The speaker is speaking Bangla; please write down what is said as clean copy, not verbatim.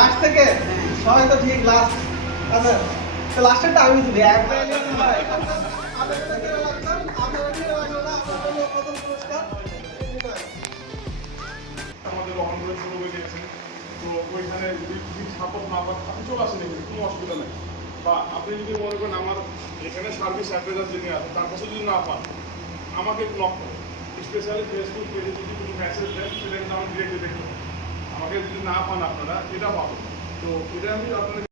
লাস্ট থেকে সবাই তো ঠিক লাস্ট আচ্ছা তো লাস্টেরটা আমি দিবি এক ভাই আপনাদের কেন লাগতাম আপনাদের কেন লাগলো না আপনাদের জন্য প্রথম পুরস্কার আমাদের অনলাইন শুরু হয়ে গেছে তো ওইখানে যদি সাপোর্ট না পান আপনি চলে আসেন এখানে কোনো অসুবিধা নেই বা আপনি যদি মনে করেন আমার এখানে সার্ভিস অ্যাডভাইজার যিনি আছে তার কাছে যদি না পান আমাকে ব্লক করুন স্পেশালি ফেসবুক পেজে যদি কোনো মেসেজ দেন সেটা কিন্তু আমি ডিরেক্টলি দেখতে পাবো আমাকে যদি না পান আপনারা এটা পাবো তো এটা আমি আপনাদের